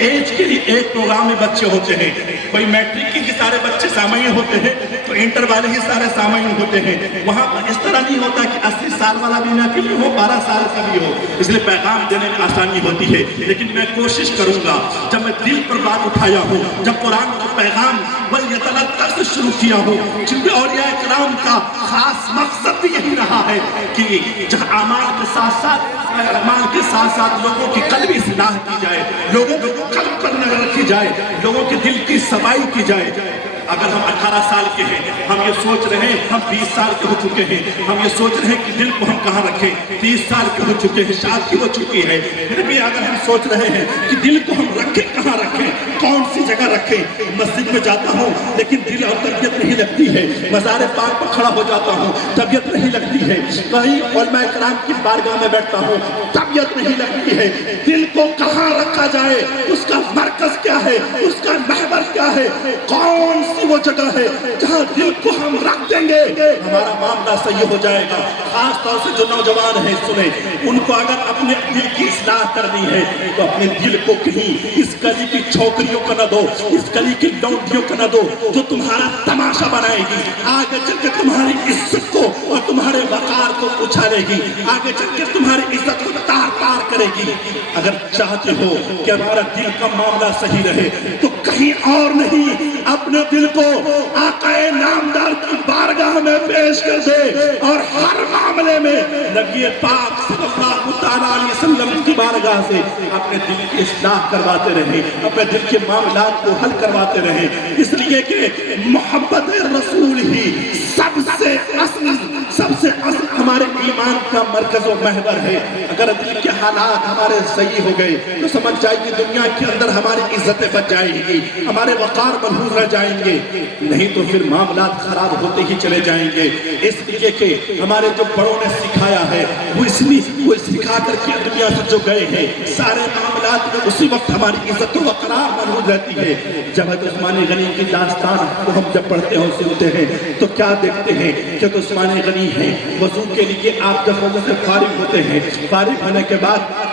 Age کے لیے ایک پروگرام میں بچے ہوتے ہیں. کوئی میٹرک کے سارے بچے سامعین ہوتے ہیں تو انٹر والے ہی سارے سامعین ہوتے ہیں. وہاں پر اس طرح نہیں ہوتا کہ 80 سال والا بھی نہ کبھی ہو 12 سال کا بھی ہو, اس لیے پیغام دینے میں آسانی ہوتی ہے. لیکن میں کوشش کروں گا جب میں دل پر بات اٹھایا ہوں, جب قرآن کا پیغام وَلْيَتَلَطَّفْ سے شروع کیا ہوں, چونکہ اولیاء کرام کا خاص مقصد بھی یہی رہا ہے کہ جہاں اعمال کے ساتھ ساتھ لوگوں کی قلبی اصلاح کی جائے, لوگوں کو قلب پر نظر رکھی جائے, لوگوں کے دل کی صفائی کی جائے. اگر ہم 18 سال کے ہیں, ہم یہ سوچ رہے ہیں ہم 20 سال کے ہو چکے ہیں, ہم یہ سوچ رہے ہیں کہ دل کو ہم کہاں رکھیں, 30 سال کے ہو چکے ہیں, شادی ہو چکی ہے, پھر بھی اگر ہم سوچ رہے ہیں کہ دل کو ہم رکھیں کہاں رکھیں, کون سی جگہ رکھیں. مسجد میں جاتا ہوں لیکن دل اور طبیعت نہیں لگتی ہے, مزار پاک پر کھڑا ہو جاتا ہوں طبیعت نہیں لگتی ہے, کہیں علماء کرام کی بارگاہ میں بیٹھتا ہوں طبیعت نہیں لگتی ہے. دل کو کہاں رکھا جائے, اس کا مرکز کیا ہے, اس کا محور کیا ہے, کون سی وہ جگہ ہے جہاں دل کو ہم رکھ دیں گے ہمارا معاملہ صحیح ہو جائے گا. خاص طور سے جو نوجوان ہیں سنیں, ان کو اگر اپنے دل کی اصلاح کرنی ہے تو اپنے دل کو کہیں اس گلی کی چھوکریوں کا نہ دو, اس گلی کی لونڈیوں کا نہ دو جو تمہارا تماشا بنائے گی, آگے چل کے تمہاری عزت کو اور تمہارے وقار کو اچھالے گی, آگے چل کے تمہاری عزت کو تار تار کرے گی. اگر چاہتے ہو کہ ہمارا دل کا معاملہ صحیح رہے تو کہیں اور نہیں, اپنے دل کو آقا نامدار کی بارگاہ میں پیش کر دے اور ہر معاملے میں نبی پاک صلی اللہ تعالیٰ علیہ وسلم کی بارگاہ سے اپنے دل کی اصلاح کرواتے رہیں, اپنے دل کے معاملات کو حل کرواتے رہیں. اس لیے کہ محبت رسول ہی سب سے اصل ہمارے ایمان کا مرکز و محور ہے. اگر دل کے حالات ہمارے صحیح ہو گئے تو سمجھ جائیے دنیا کے اندر ہماری عزتیں بچ جائیں گی, ہمارے وقار محفوظ رہ جائیں گے, نہیں تو پھر معاملات خراب ہوتے ہی چلے جائیں گے. اس لیے کہ ہمارے جو بڑوں نے سکھایا ہے وہ سکھا کر کے دنیا سے جو گئے ہیں سارے معاملات میں اسی وقت ہماری عزت و وقار محفوظ رہتی ہے. جب حضرت عثمان غنی کی داستان کو ہم جب پڑھتے ہیں سنتے ہیں تو کیا دیکھتے ہیں کہ حضرت عثمان غنی ہیں, وضو کے لیے آپ جب وضو سے فارغ ہوتے ہیں, فارغ ہونے کے بعد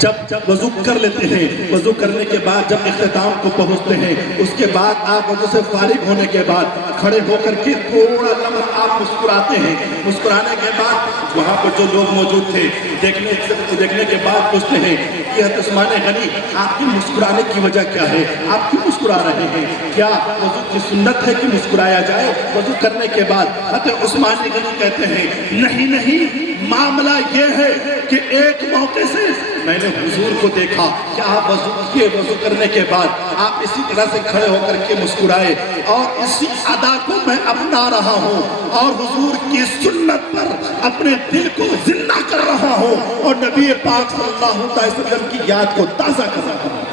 جب وضو کر لیتے ہیں, وضو کرنے کے بعد جب اختتام کو پہنچتے ہیں, اس کے بعد آپ وضو سے فارغ ہونے کے بعد کھڑے ہو کر کے تھوڑا لمحہ آپ مسکراتے ہیں. مسکرانے کے بعد وہاں پر جو لوگ موجود تھے دیکھنے کے بعد پوچھتے ہیں کہ حضرت عثمان غنی آپ کی مسکرانے کی وجہ کیا ہے, آپ کیوں مسکرا رہے ہیں, کیا وضو کی سنت ہے کہ مسکرایا جائے وضو کرنے کے بعد؟ حضرت عثمان غنی کہتے ہیں نہیں, معاملہ یہ ہے کہ ایک موقع سے میں نے حضور کو دیکھا کہ آپ وضو کرنے کے بعد آپ اسی طرح سے کھڑے ہو کر کے مسکرائے, اور اسی ادا کو میں اپنا رہا ہوں اور حضور کی سنت پر اپنے دل کو زندہ کر رہا ہوں اور نبی پاک صلی اللہ علیہ وسلم کی یاد کو تازہ کر رہا ہوں.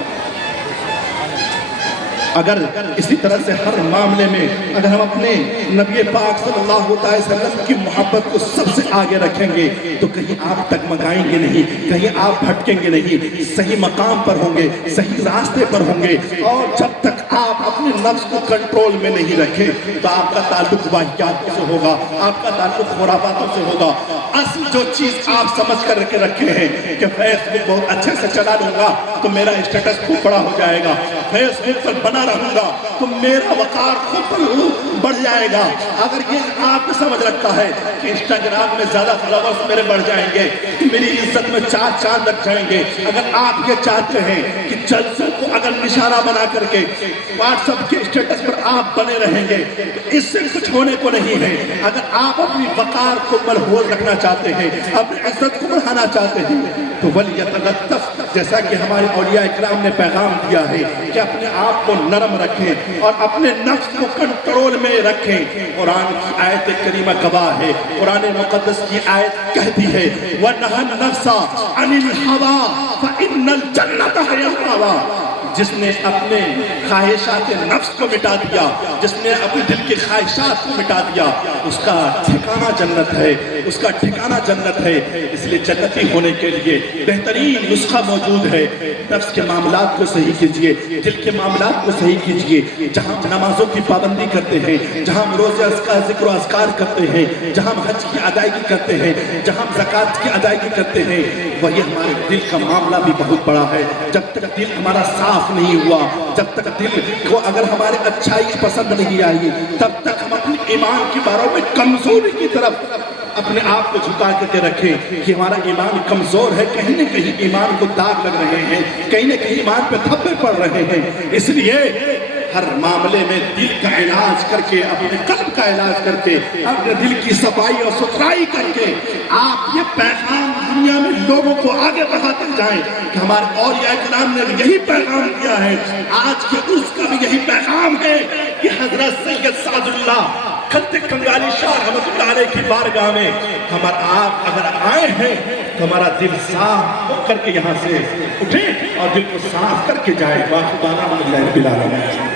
اگر اسی طرح سے ہر معاملے میں اگر ہم اپنے نبی پاک صلی اللہ علیہ وسلم کی محبت کو سب سے آگے رکھیں گے تو کہیں آپ ٹگمگائیں گے نہیں, کہیں آپ بھٹکیں گے نہیں, صحیح مقام پر ہوں گے, صحیح راستے پر ہوں گے. اور جب تک آپ اپنے نفس کو کنٹرول میں نہیں رکھیں تو آپ کا تعلق واحیات سے ہوگا, آپ کا تعلق خرافاتوں سے ہوگا. اصل جو چیز آپ سمجھ کر کے رکھے ہیں کہ فیس بک بہت اچھے سے چلا لوں گا تو میرا اسٹیٹس خوب بڑا ہو جائے گا, فیس بک پر بنا رہوں گا تو میرا وقار خود بڑھ جائے گا. اگر یہ آپ سمجھ رکھتا ہے کہ انسٹاگرام میں زیادہ فالوورز میرے بڑھ جائیں گے, میری عزت میں چار چاند لگ جائیں گے, اگر آپ یہ چاہتے ہیں کہ جلسوں کو اگر نشانہ بنا کر کے واٹس ایپ کے اسٹیٹس پر آپ بنے رہیں گے تو اس سے کچھ ہونے کو نہیں ہے. اگر آپ اپنی وقار کو ملحوظ رکھنا چاہتے ہیں, اپنی عزت کو بڑھانا چاہتے ہیں تو وَلْيَتَلَطَّفْ, جیسا کہ ہمارے اولیاء اکرام نے پیغام دیا ہے کہ اپنے آپ کو نرم رکھیں اور اپنے نفس کو کنٹرول میں رکھیں. قرآن کی آیت کریمہ گواہ ہے, قرآن مقدس کی آیت کہتی ہے وَنَهَا النَّفْسَ عَنِ الْهَوَىٰ فَإِنَّ الْجَنَّةَ هِيَ الْمَأْوَىٰ, جس نے اپنے خواہشات نفس کو مٹا دیا، جس نے اپنے دل کی خواہشات کو مٹا دیا، اس کا ٹھکانہ جنت ہے، اس کا ٹھکانہ جنت ہے۔ اس لیے جنتی ہونے کے لیے بہترین نسخہ موجود ہے۔ نفس کے معاملات کو صحیح کیجئے، دل کے معاملات کو صحیح کیجئے۔ جہاں ہم نمازوں کی پابندی کرتے ہیں، جہاں ہم روزے کا ذکر و اذکار کرتے ہیں، جہاں ہم حج کی ادائیگی کرتے ہیں، جہاں ہم زکوٰۃ کی ادائیگی کرتے ہیں، وہی ہمارے دل کا معاملہ بھی بہت بڑا ہے۔ جب تک دل ہمارا صاف نہیں ہوا، جب تک دل کو اگر ہمارے اچھائی پسند نہیں آئی، تب تک ہم اپنے ایمان کی باروں میں کمزوری کی طرف اپنے آپ کو جھکا کے رکھیں کہ ہمارا ایمان کمزور ہے، کہیں نہ کہیں ایمان کو داغ لگ رہے ہیں، کہیں نہ کہیں ایمان پہ دھبے پڑ رہے ہیں۔ اس لیے ہر معاملے میں دل کا علاج کر کے، اپنے قلب کا علاج کر کے، اپنے دل کی صفائی اور ستھرائی کر کے آپ یہ پیغام دنیا میں لوگوں کو آگے بڑھاتے جائیں کہ ہمارے اولیاء کرام نے یہی پیغام دیا ہے۔ آج کے عرس کا بھی یہی پیغام ہے کہ حضرت سید سعد اللہ خط کنگالی شاہ رحمۃ اللہ علیہ کی بارگاہ میں آپ اگر آئے ہیں تو ہمارا دل صاف ہو کر کے یہاں سے اٹھیں اور دل کو صاف کر کے جائیں۔ واقعی بانا